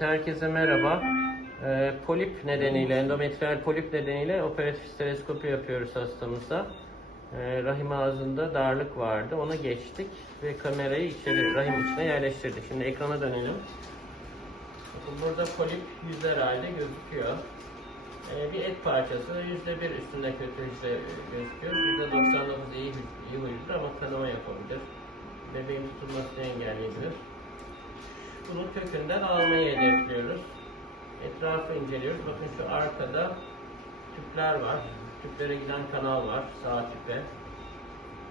Evet, herkese merhaba. Ee, polip nedeniyle, endometriyal polip nedeniyle operatif stereoskopi yapıyoruz hastamıza. Ee, rahim ağzında darlık vardı, onu geçtik ve kamerayı içeri, rahim içine yerleştirdik. Şimdi ekrana dönelim. Burada polip yüzler halde gözüküyor. Ee, bir et parçası, yüzde bir üstünde kötü hücre gözüküyor. Yüzde 99 iyi, iyi huyludur ama kanama yapabilir. Bebeğin tutulmasını engelleyebilir. Bunu kökünden almayı hedefliyoruz. Etrafı inceliyoruz. Bakın şu arkada tüpler var. Tüplere giden kanal var. Sağ tüpe.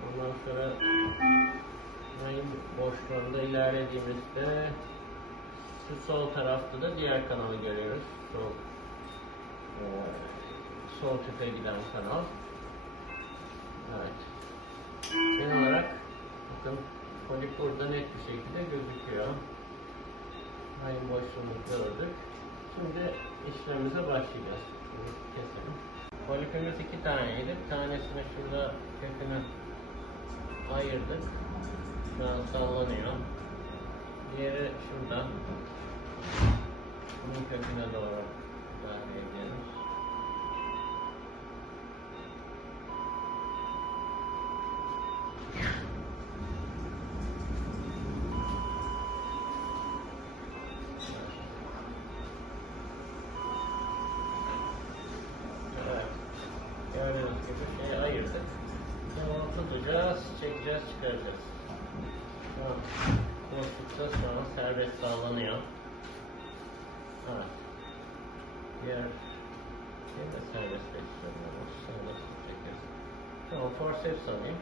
Ondan sonra rahim boşluğunda ilerlediğimizde şu sol tarafta da diğer kanalı görüyoruz. Sol, eee, sol tüpe giden kanal. Evet. Genel olarak bakın polip burada net bir şekilde gözüküyor. Hayır boşluğunu gördük. Şimdi işlemimize başlayacağız. Keselim. Polipimiz iki taneydi. Tanesini şurada kökünü ayırdık. Şu an sallanıyor. Diğeri şurada. Bunun köküne doğru müdahale ediyoruz. Şeyi ayırdık. Onu tutacağız, çekeceğiz, çıkaracağız. Boşlukta şu an serbest sallanıyor. Evet. Diğer şey de serbest bekliyorum. Serbest çekeriz. Tamam, forceps alayım.